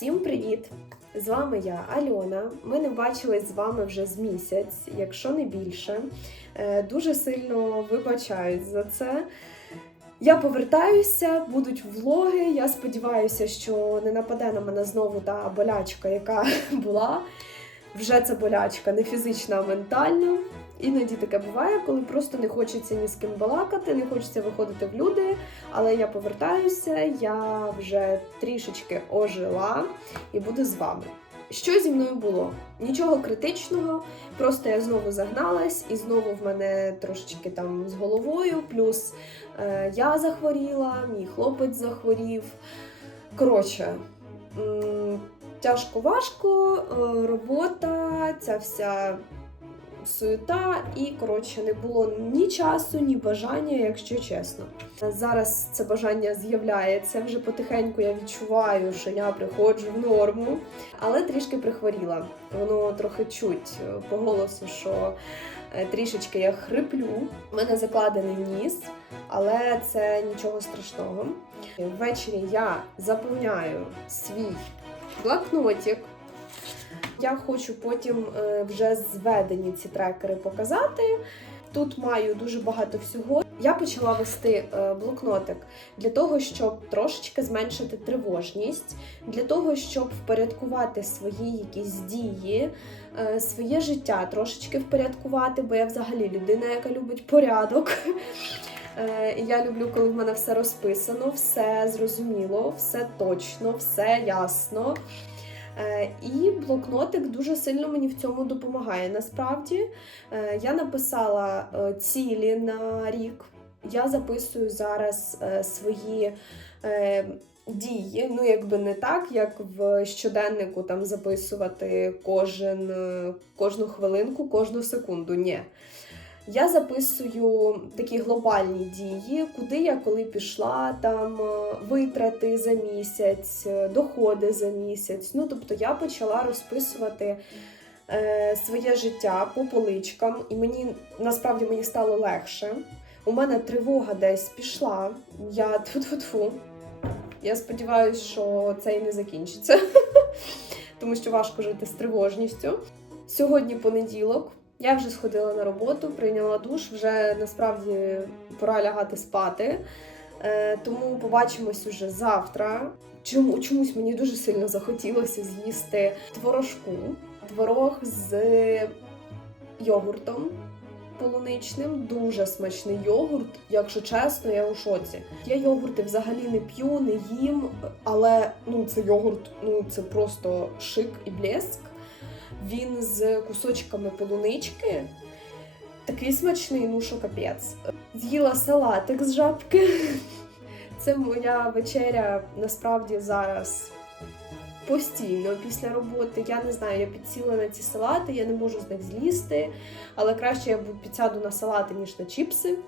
Всім привіт! З вами я, Альона. Ми не бачились з вами вже з місяць, якщо не більше. Е, Дуже сильно вибачаюсь за це. Я повертаюся, будуть влоги. Я сподіваюся, що не нападе на мене знову та болячка, яка була. Вже це болячка, не фізична, а ментальна. Іноді таке буває, коли просто не хочеться ні з ким балакати, не хочеться виходити в люди. Але я повертаюся, я вже трішечки ожила і буду з вами. Що зі мною було? Нічого критичного, просто я знову загналась, і знову в мене трошечки там з головою. Плюс е, я захворіла, мій хлопець захворів. Коротше, тяжко важко, е, робота, ця вся суєта, і коротше не було ні часу, ні бажання, якщо чесно. Зараз це бажання з'являється вже потихеньку. Я відчуваю, що я приходжу в норму, але трішки прихворіла. Воно трохи чуть е, по голосу, що е, трішечки я хриплю. У мене закладений ніс, але це нічого страшного. Ввечері я заповняю свій блокнотик. Я хочу потім е, вже зведені ці трекери показати. Тут маю дуже багато всього. Я почала вести е, блокнотик для того, щоб трошечки зменшити тривожність, для того, щоб впорядкувати свої якісь дії, е, своє життя трошечки впорядкувати, бо я взагалі людина, яка любить порядок. Я люблю, коли в мене все розписано, все зрозуміло, все точно, все ясно. Е, І блокнотик дуже сильно мені в цьому допомагає. Насправді Е, я написала е, цілі на рік. Я записую зараз свої дії. Ну, якби не так, як в щоденнику там записувати кожен, кожну хвилинку, кожну секунду. Ні. Я записую такі глобальні дії, куди я коли пішла, там е, витрати за місяць, е, доходи за місяць. Ну, тобто я почала розписувати е, своє життя по поличкам, і мені насправді мені стало легше. У мене тривога десь пішла. Я тфу-тфу-тфу. Я сподіваюся, що це і не закінчиться, тому що важко жити з тривожністю. Сьогодні понеділок. Я вже сходила на роботу, прийняла душ, вже насправді пора лягати спати. Е, тому побачимось уже завтра. Чому чомусь мені дуже сильно захотілося з'їсти творожку, творог з йогуртом полуничним, дуже смачний йогурт. Якщо чесно, я у шоці. Я йогурти взагалі не п'ю, не їм, але ну це йогурт, ну це просто шик і блеск. Він з кусочками полунички. Такий смачний, ну що капець. З'їла салатик з жабки. Це моя вечеря насправді зараз постійно після роботи. Я не знаю, я підсіла на ці салати, я не можу з них злізти, але краще я підсяду на салати, ніж на чіпси.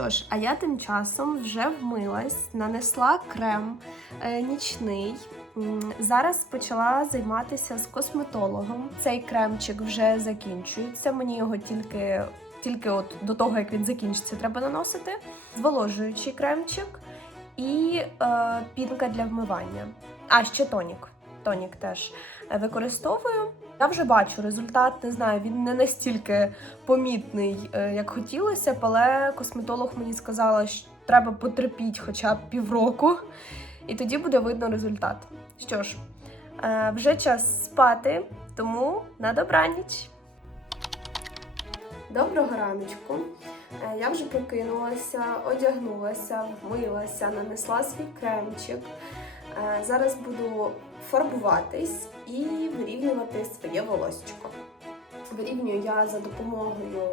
Що ж, а я тим часом вже вмилась, нанесла крем е, нічний. Зараз почала займатися з косметологом. Цей кремчик вже закінчується. Мені його тільки, тільки от до того, як він закінчиться, треба наносити. Зволожуючий кремчик і е, пінка для вмивання. А ще тонік. Тонік теж е, використовую. Я вже бачу результат, не знаю, він не настільки помітний, е, як хотілося але косметолог мені сказала, що треба потерпіти хоча б півроку, і тоді буде видно результат. Що ж, е, вже час спати, тому на добраніч. Доброго раночку. Я вже прокинулася, одягнулася, вмилася, нанесла свій кремчик. Зараз буду фарбуватись і вирівнювати своє волосечко. Вирівнюю я за допомогою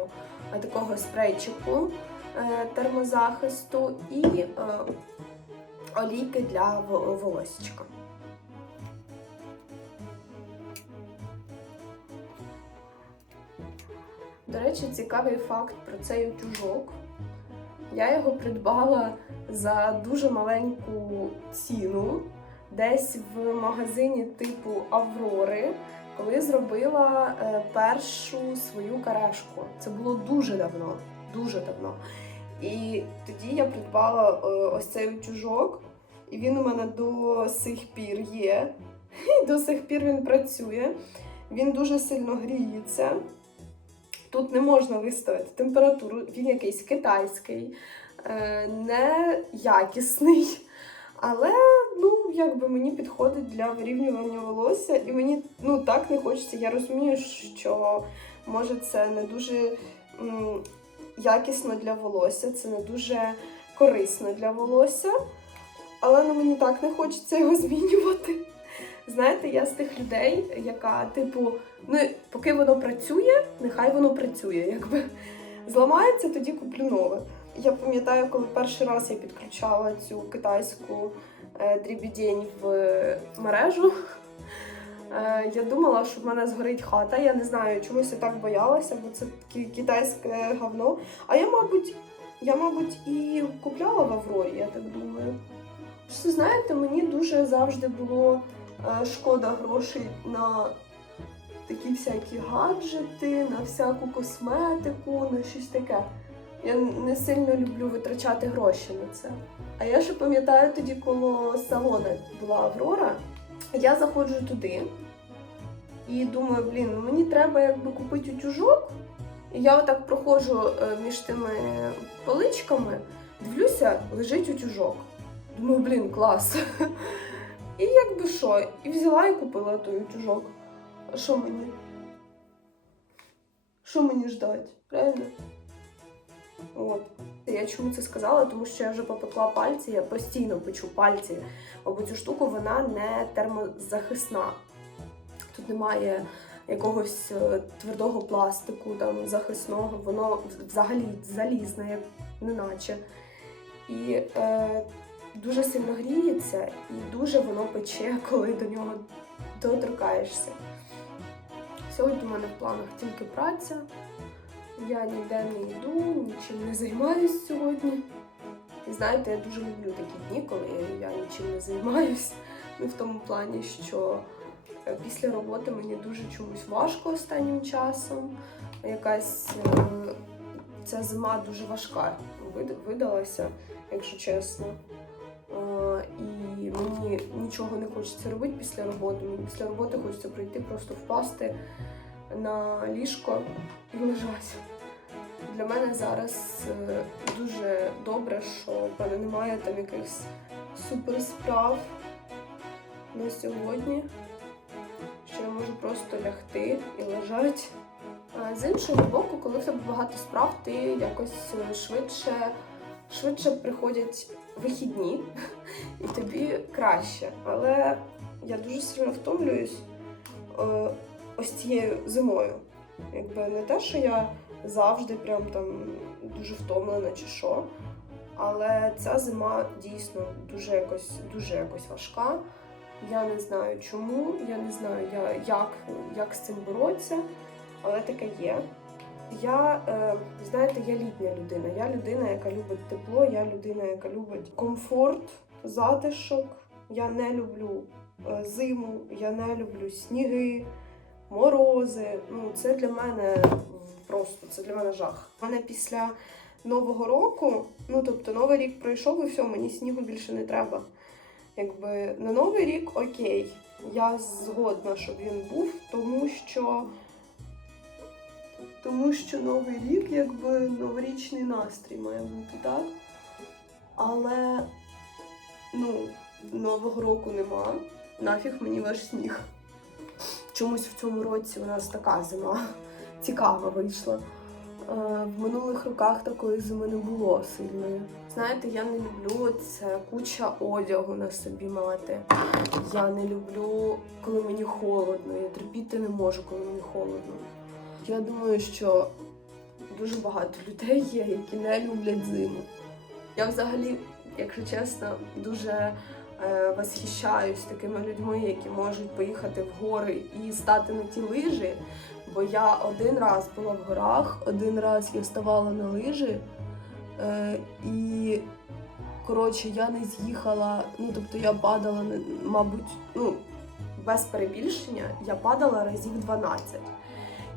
е, такого спрейчику е, термозахисту і е, олійки для во- волосечка. До речі, цікавий факт про цей утюжок. Я його придбала за дуже маленьку ціну, десь в магазині типу Аврори, коли зробила е, першу свою карешку. Це було дуже давно, дуже давно. І тоді я придбала е, ось цей утюжок, і він у мене до сих пір є. І до сих пір він працює. Він дуже сильно гріється. Тут не можна виставити температуру, він якийсь китайський, е, неякісний. Але ну, якби мені підходить для вирівнювання волосся, і мені ну, так не хочеться. Я розумію, що може це не дуже м, якісно для волосся, це не дуже корисно для волосся. Але ну, мені так не хочеться його змінювати. Знаєте, я з тих людей, яка, типу, ну, поки воно працює, нехай воно працює. Якби зламається, тоді куплю нове. Я пам'ятаю, коли перший раз я підключала цю китайську дрібідень в е, мережу. Е, я думала, що в мене згорить хата. Я не знаю, чогось я так боялася, бо це китайське говно. А я, мабуть, я, мабуть, і купляла в Аврорі, я так думаю. Що знаєте, мені дуже завжди було е, шкода грошей на такі всякі гаджети, на всяку косметику, на щось таке. Я не сильно люблю витрачати гроші на це. А я ще пам'ятаю тоді, коло салону була Аврора, я заходжу туди і думаю, блін, ну мені треба якби купити утюжок. І я отак проходжу е, між тими поличками, дивлюся, лежить утюжок. Думаю, блін, клас. І якби що, і взяла і купила той утюжок. А що мені? Що мені ждать? Правильно? От. Я чому це сказала? Тому що я вже попекла пальці, я постійно печу пальці. Бо цю штуку вона не термозахисна. Тут немає якогось е, твердого пластику, там захисного, воно взагалі залізне, як неначе. І е, дуже сильно гріється, і дуже воно пече, коли до нього доторкаєшся. Сьогодні у мене в планах тільки праця. Я ніде не йду, нічим не займаюсь сьогодні. І знаєте, я дуже люблю такі дні, коли я нічим не займаюсь. Ну, в тому плані, що е, після роботи мені дуже чомусь важко останнім часом. Якась е, ця зима дуже важка видалася, якщо чесно. Е, І мені нічого не хочеться робити після роботи. Мені після роботи хочеться прийти, просто впасти на ліжко і лежать. Для мене зараз е, дуже добре, що в мене немає там якихось супер справ на сьогодні. Що я можу просто лягти і лежати. З іншого боку, коли в тебе багато справ, ти якось е, швидше, швидше приходять вихідні, і тобі краще. Але я дуже сильно втомлююсь е, ось цією зимою. Якби не те, що я завжди прям там дуже втомлена чи що. Але ця зима дійсно дуже якось, дуже якось важка. Я не знаю чому, я не знаю, я, як, як з цим боротися, але таке є. Я, е, знаєте, я літня людина. Я людина, яка любить тепло, я людина, яка любить комфорт, затишок. Я не люблю е, зиму, я не люблю сніги, морози. Ну, це для мене просто це для мене жах. У мене після Нового року, ну тобто Новий рік пройшов і все, мені снігу більше не треба. Якби на Новий рік окей, я згодна, щоб він був, тому що. Тому що Новий рік, якби новорічний настрій має бути, так? Але ну, Нового року нема. Нафіг мені ваш сніг. Чомусь в цьому році у нас така зима цікава вийшла. Е, В минулих роках такої зими не було сильної. Знаєте, я не люблю це куча одягу на собі мати. Я не люблю, коли мені холодно. Я терпіти не можу, коли мені холодно. Я думаю, що дуже багато людей є, які не люблять зиму. Я взагалі, якщо чесно, дуже восхищаюсь такими людьми, які можуть поїхати в гори і стати на ті лижі. Бо я один раз була в горах, один раз я ставала на лижі, Е, і коротше, я не з'їхала. Ну, тобто я падала, мабуть, ну, без перебільшення, я падала разів 12.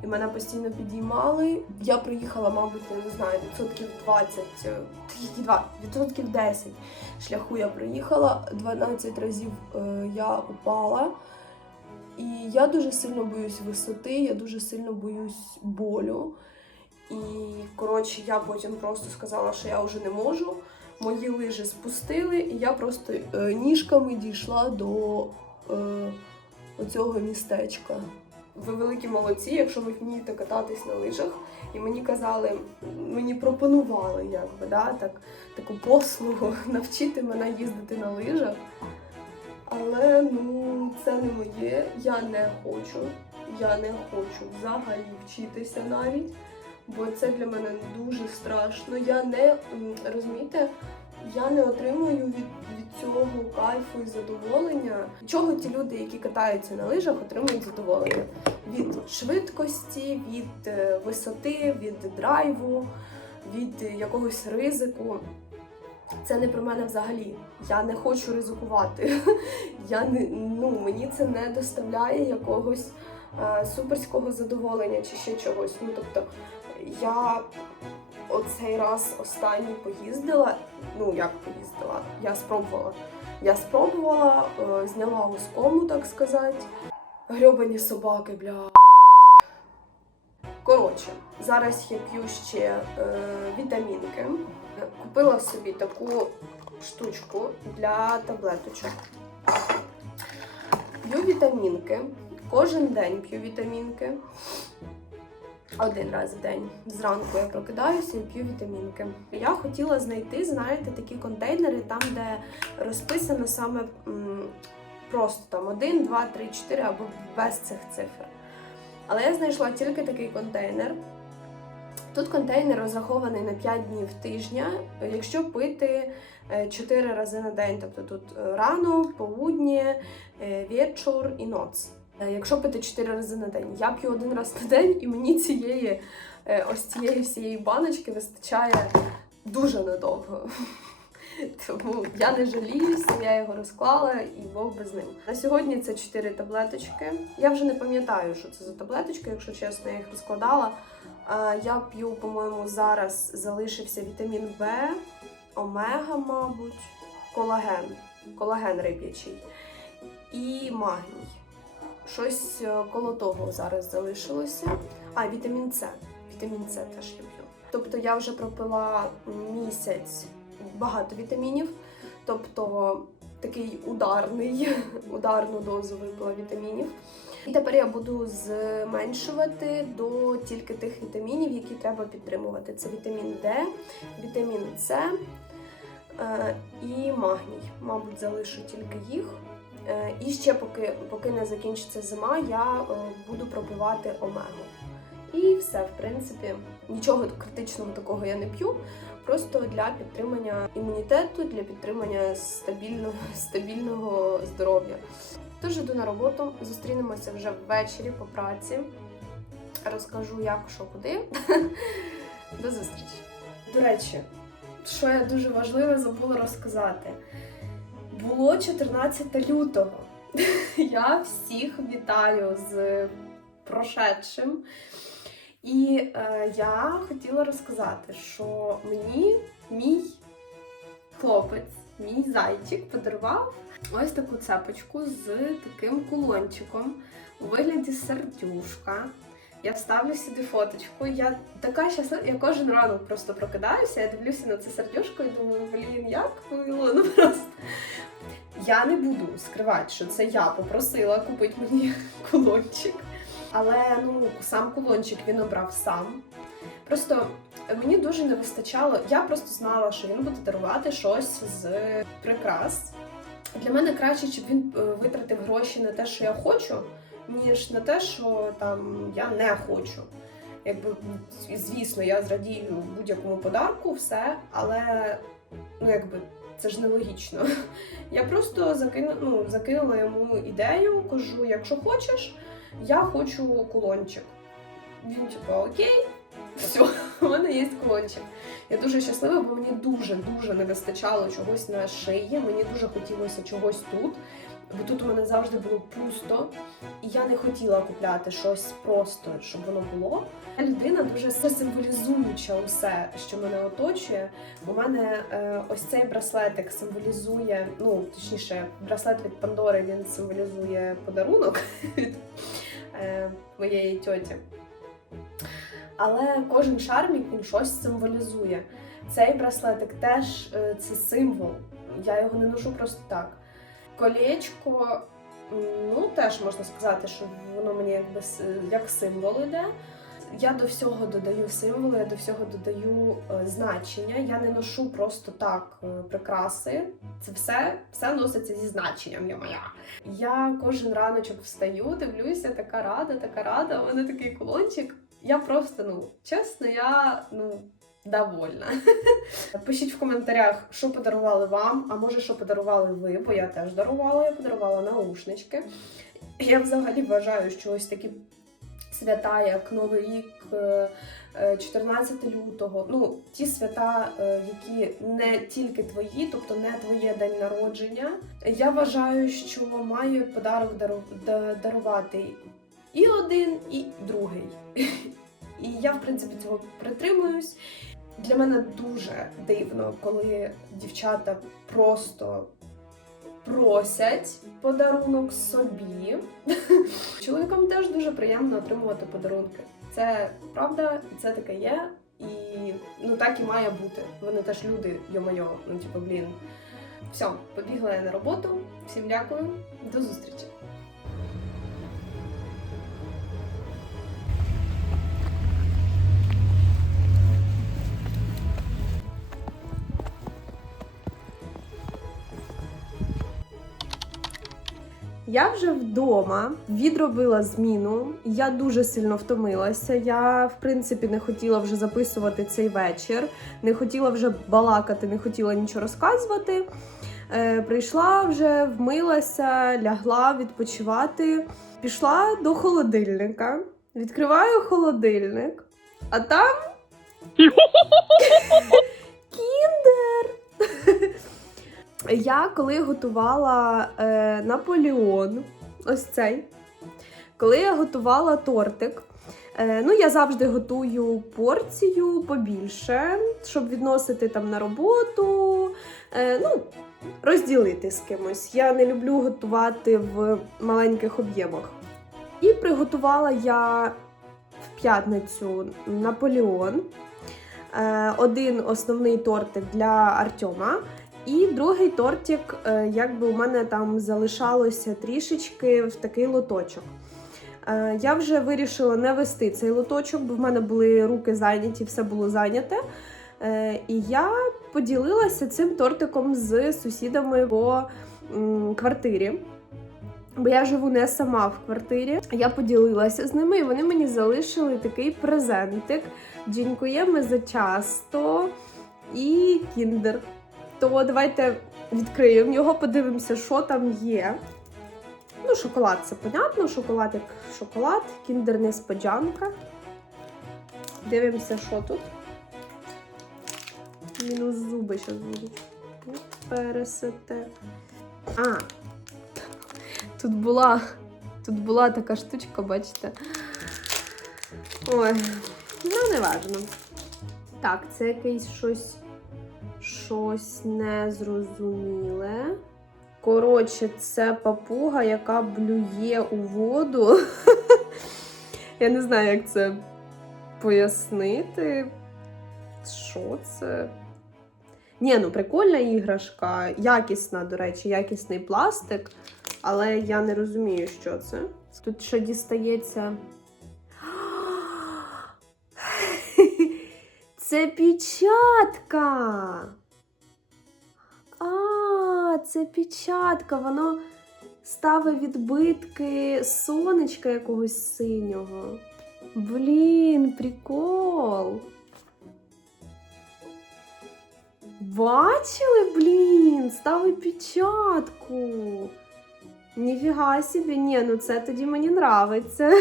І мене постійно підіймали. Я приїхала, мабуть, не знаю, відсотків 20, е, два, відсотків 10 шляху я приїхала. 12 разів е, я упала. І я дуже сильно боюсь висоти, я дуже сильно боюсь болю. І коротше, я потім просто сказала, що я вже не можу. Мої лижі спустили, і я просто е, ніжками дійшла до е, оцього містечка. Ви великі молодці, якщо ви вмієте кататись на лижах. І мені казали, мені пропонували якби, да, так, таку послугу навчити мене їздити на лижах. Але ну це не моє, я не хочу. Я не хочу взагалі вчитися навіть, бо це для мене дуже страшно. Я не розумієте, я не отримую від, від цього кайфу і задоволення. Чого ті люди, які катаються на лижах, отримують задоволення? Від швидкості, від е, висоти, від драйву, від якогось ризику. Це не про мене взагалі. Я не хочу ризикувати. Я не ну мені це не доставляє якогось е, суперського задоволення чи ще чогось. Ну тобто я оцей раз останній поїздила. Ну як поїздила? Я спробувала. Я спробувала, е, зняла гускому, так сказати. Грьобані собаки, бля. Коротше, зараз я п'ю ще е, вітамінки. Купила собі таку штучку для таблеточок. П'ю вітамінки. Кожен день п'ю вітамінки. Один раз в день. Зранку я прокидаюся і п'ю вітамінки. Я хотіла знайти, знаєте, такі контейнери, там, де розписано саме м, просто там 1, 2, 3, 4 або без цих цифр. Але я знайшла тільки такий контейнер. Тут контейнер розрахований на 5 днів тижня, якщо пити 4 рази на день, тобто тут е, рано, полудні, е, вечір і ноц. Е, Якщо пити 4 рази на день, я п'ю один раз на день, і мені цієї е, ось цієї всієї баночки вистачає дуже надовго. Тому я не жаліюся, я його розклала і Бог без ним. На сьогодні це 4 таблеточки. Я вже не пам'ятаю, що це за таблеточки, якщо чесно, я їх розкладала. Я п'ю, по-моєму, зараз залишився вітамін В, омега, мабуть, колаген, колаген риб'ячий і магній. Щось е, коло того зараз залишилося. А, вітамін С. Вітамін С теж п'ю. Тобто я вже пропила місяць багато вітамінів, тобто такий ударний, ударну дозу випила вітамінів. І тепер я буду зменшувати до тільки тих вітамінів, які треба підтримувати. Це вітамін Д, вітамін С е, і магній. Мабуть, залишу тільки їх. Е, І ще поки, поки не закінчиться зима, я е, буду пропивати омегу. І все, в принципі, нічого критичного такого я не п'ю. Просто для підтримання імунітету, для підтримання стабільного, стабільного здоров'я. Тож іду на роботу, зустрінемося вже ввечері по праці. Розкажу, як, що, куди. До зустрічі. До речі, що я дуже важливе забула розказати. Було 14 лютого. Я всіх вітаю з прошедшим. І е, я хотіла розказати, що мені мій хлопець, мій зайчик подарував ось таку цепочку з таким кулончиком у вигляді сердюшка. Я вставлю сюди фоточку. Я така щаслива, я кожен ранок просто прокидаюся, я дивлюся на це сердюшко і думаю, блін, як мило, ну просто. Я не буду скривати, що це я попросила купити мені кулончик. Але ну сам кулончик він обрав сам. Просто мені дуже не вистачало. Я просто знала, що він буде дарувати щось з прикрас. Для мене краще, щоб він е, витратив гроші на те, що я хочу, ніж на те, що там я не хочу. Якби, звісно, я зрадію будь-якому подарку, все, але ну якби це ж нелогічно. Я просто закину, ну, закинула йому ідею, кажу, якщо хочеш, я хочу кулончик. Він типу, окей, все. У мене є кулончик. Я дуже щаслива, бо мені дуже-дуже не вистачало чогось на шиї. Мені дуже хотілося чогось тут. Бо тут у мене завжди було пусто, і я не хотіла купляти щось просто, щоб воно було. Я людина дуже символізуюча усе, що мене оточує. У мене е, ось цей браслетик символізує, ну точніше, браслет від Пандори він символізує подарунок від е, моєї тьоті. Але кожен шармік він щось символізує. Цей браслетик теж е, це символ. Я його не ношу просто так. Колечко, ну теж можна сказати, що воно мені якби як символ іде. Я до всього додаю символи, я до всього додаю е, значення. Я не ношу просто так е, прикраси. Це все, все носиться зі значенням. Я моя. Я кожен раночок встаю, дивлюся, така рада, така рада. У мене такий кулончик. Я просто, ну чесно, я ну довольна. Пишіть в коментарях, що подарували вам, а може, що подарували ви, бо я теж дарувала, я подарувала наушнички. Я взагалі вважаю, що ось такі свята, як Новий рік, е, е, 14 лютого, ну ті свята, е, які не тільки твої, тобто не твоє день народження. Я вважаю, що має подарок дарувати і один, і другий. І я, в принципі, цього притримуюсь. Для мене дуже дивно, коли дівчата просто просять подарунок собі. Чоловікам теж дуже приємно отримувати подарунки. Це правда, це таке є. І ну так і має бути. Вони теж люди, йо-моє, ну типу, блін. Все, побігла я на роботу. Всім дякую, до зустрічі. Я вже вдома відробила зміну. Я дуже сильно втомилася. Я, в принципі, не хотіла вже записувати цей вечір, не хотіла вже балакати, не хотіла нічого розказувати. Е, прийшла вже, вмилася, лягла відпочивати. Пішла до холодильника, відкриваю холодильник, а там кіндер. Я коли готувала е, Наполеон, ось цей, коли я готувала тортик, е, ну я завжди готую порцію побільше, щоб відносити там на роботу, е, ну, розділити з кимось. Я не люблю готувати в маленьких об'ємах. І приготувала я в п'ятницю Наполеон. Е, один основний тортик для Артема. І другий тортик, е, якби у мене там залишалося трішечки в такий лоточок. Е, Я вже вирішила не вести цей лоточок, бо в мене були руки зайняті, все було зайняте. Е, І я поділилася цим тортиком з сусідами по квартирі. Бо я живу не сама в квартирі. Я поділилася з ними, і вони мені залишили такий презентик. Дякуємо за часто і кіндер. То давайте відкриємо його, подивимося, що там є. Ну, шоколад, це понятно, шоколад як шоколад, кіндер несподянка. Дивимося, що тут. Мінус зуби зараз будуть. Пересете. А, тут була, тут була така штучка, бачите. Ой, ну не важно. Так, це якийсь щось щось незрозуміле. Коротше, це папуга, яка блює у воду. Я не знаю, як це пояснити. Що це? Ні, ну прикольна іграшка, якісна, до речі, якісний пластик, але я не розумію, що це. Тут ще дістається. Це печатка. А, це печатка. Воно ставить відбитки сонечка якогось синього. Блін, прикол. Бачили, блін, ставить печатку. Ніфіга собі, ні, ну це тоді мені нравиться.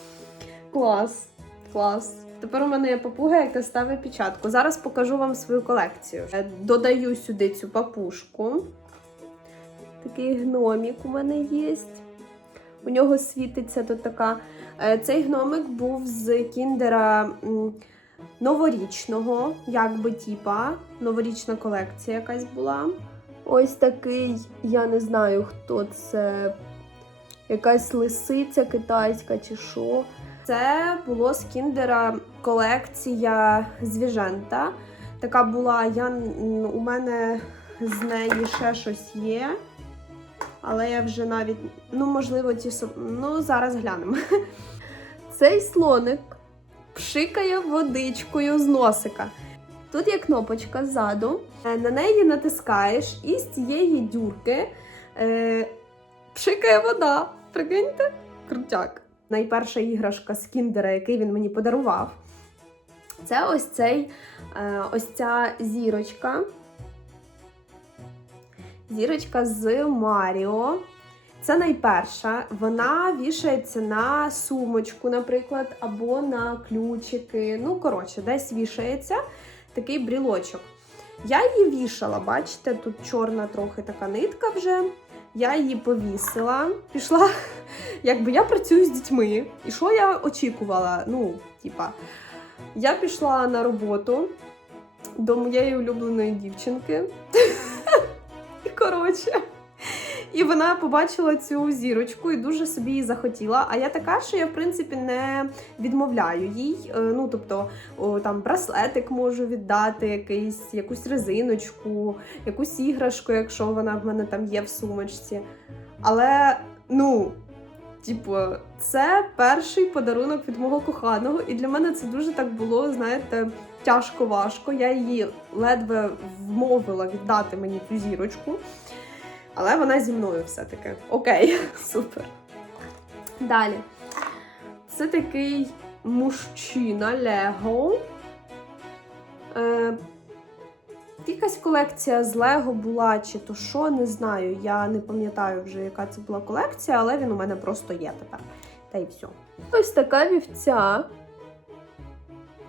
Клас, клас. Тепер у мене є папуга, яка ставить печатку. Зараз покажу вам свою колекцію. Е, Додаю сюди цю папушку. Такий гномік у мене є. У нього світиться тут така. Е, Цей гномик був з кіндера новорічного, як би типа, новорічна колекція якась була. Ось такий, я не знаю, хто це. Якась лисиця китайська чи що. Це було з кіндера колекція звіжента. Така була, я, у мене з неї ще щось є. Але я вже навіть, ну, можливо, ті Ну, зараз глянемо. Цей слоник пшикає водичкою з носика. Тут є кнопочка ззаду, е, на неї натискаєш, і з цієї дюрки е, пшикає вода. Прикиньте? Крутяк. Найперша іграшка з кіндера, який він мені подарував. Це ось цей, е, ось ця зірочка. Зірочка з Маріо. Це найперша. Вона вішається на сумочку, наприклад, або на ключики. Ну, коротше, десь вішається такий брілочок. Я її вішала, бачите, тут чорна трохи така нитка вже. Я її повісила, пішла. Якби я працюю з дітьми. І що я очікувала? Ну, типа, я пішла на роботу до моєї улюбленої дівчинки. Коротше. І вона побачила цю зірочку і дуже собі її захотіла. А я така, що я в принципі не відмовляю їй. Е, Ну, тобто, там браслетик можу віддати, якийсь, якусь резиночку, якусь іграшку, якщо вона в мене там є в сумочці. Але, ну, типу, це перший подарунок від мого коханого, і для мене це дуже так було, знаєте, тяжко важко. Я її ледве вмовила віддати мені цю зірочку. Але вона зі мною все-таки. Окей, супер. Далі. Це такий мужчина Лего. Е, якась колекція з Лего була, чи то що, не знаю. Я не пам'ятаю вже, яка це була колекція, але він у мене просто є тепер. Та й все. Ось така вівця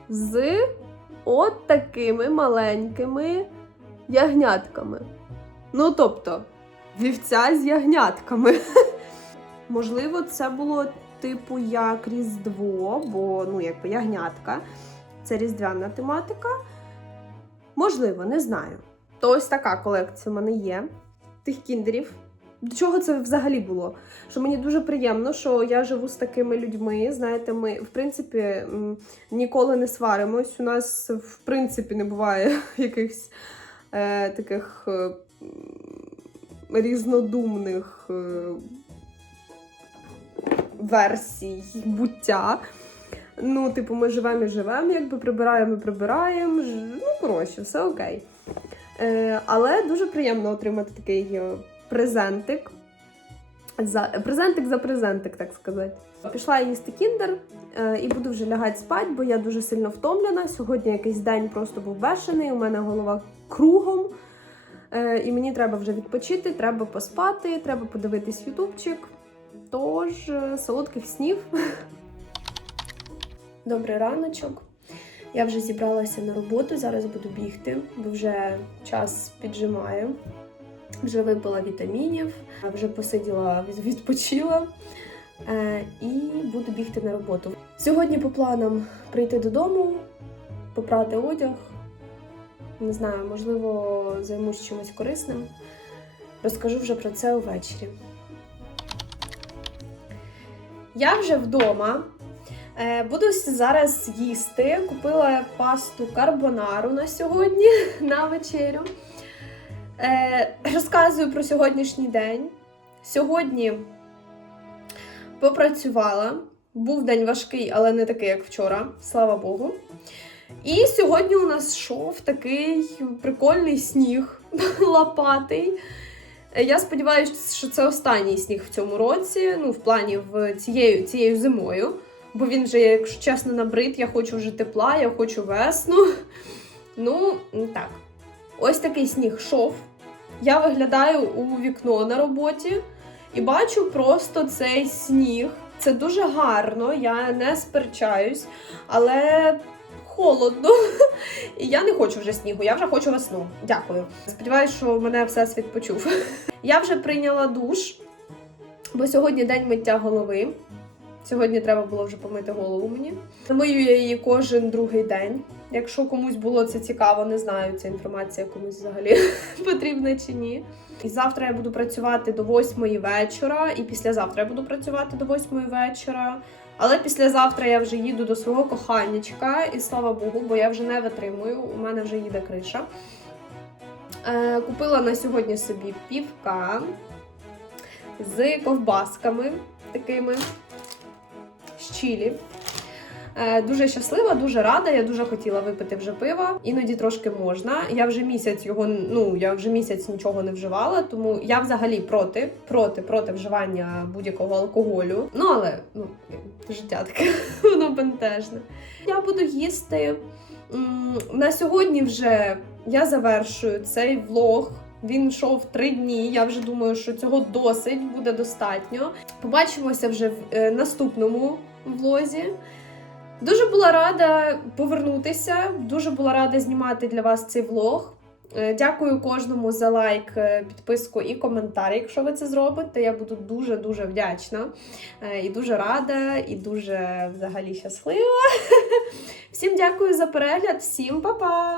з от такими маленькими ягнятками. Ну, тобто, вівця з ягнятками. Можливо, це було типу як Різдво, бо ну, якби ягнятка. Це різдвяна тематика. Можливо, не знаю. То ось така колекція в мене є тих кіндерів. До чого це взагалі було? Що мені дуже приємно, що я живу з такими людьми. Знаєте, ми в принципі ніколи не сваримось. У нас в принципі не буває якихось е, таких е, різнодумних е, версій буття. Ну, типу, ми живемо і живемо, якби прибираємо і прибираємо. Ну, коротше, все окей. Е, але дуже приємно отримати такий е, презентик. За, презентик за презентик, так сказати. Пішла їсти кіндер е, і буду вже лягати спати, бо я дуже сильно втомлена. Сьогодні якийсь день просто був бешений, у мене голова кругом. Е, і мені треба вже відпочити, треба поспати, треба подивитись ютубчик. Тож, е, солодких снів. Добрий раночок. Я вже зібралася на роботу, зараз буду бігти, бо вже час піджимає. Вже випила вітамінів, вже посиділа, відпочила е, і буду бігти на роботу. Сьогодні по планам прийти додому, попрати одяг. Не знаю, можливо, займусь чимось корисним. Розкажу вже про це увечері. Я вже вдома. Е, Буду зараз їсти. Купила пасту карбонару на сьогодні на вечерю. Е, Розказую про сьогоднішній день. Сьогодні попрацювала. Був день важкий, але не такий, як вчора, слава Богу. І сьогодні у нас йшов такий прикольний сніг лопатий. Я сподіваюся, що це останній сніг в цьому році, ну, в плані в цією, цією зимою. Бо він вже, якщо чесно, набрид, я хочу вже тепла, я хочу весну. Ну, так. Ось такий сніг шов. Я виглядаю у вікно на роботі і бачу просто цей сніг Це дуже гарно, я не сперечаюсь, але холодно. І я не хочу вже снігу, я вже хочу весну. Дякую. Сподіваюсь, що мене всесвіт почув. Я вже прийняла душ, бо сьогодні день миття голови. Сьогодні треба було вже помити голову мені. Мию я її кожен другий день. Якщо комусь було це цікаво, не знаю, ця інформація комусь взагалі потрібна чи ні. І завтра я буду працювати до 8 вечора, і післязавтра я буду працювати до 8 вечора. Але післязавтра я вже їду до свого коханнячка, і слава Богу, бо я вже не витримую, у мене вже їде криша. Е, купила на сьогодні собі півка з ковбасками такими з чилі. Е, Дуже щаслива, дуже рада. Я дуже хотіла випити вже пива. Іноді трошки можна. Я вже місяць його, ну я вже місяць нічого не вживала, тому я взагалі проти, проти, проти вживання будь-якого алкоголю. Ну але ну життя таке, воно бентежне. Я буду їсти. На сьогодні вже я завершую цей влог. Він йшов три дні. Я вже думаю, що цього досить буде достатньо. Побачимося вже в е, наступному влозі. Дуже була рада повернутися. Дуже була рада знімати для вас цей влог. Е, Дякую кожному за лайк, е, підписку і коментар. Якщо ви це зробите, я буду дуже дуже вдячна Е, і дуже рада, і дуже взагалі щаслива. Всім дякую за перегляд, всім па-па!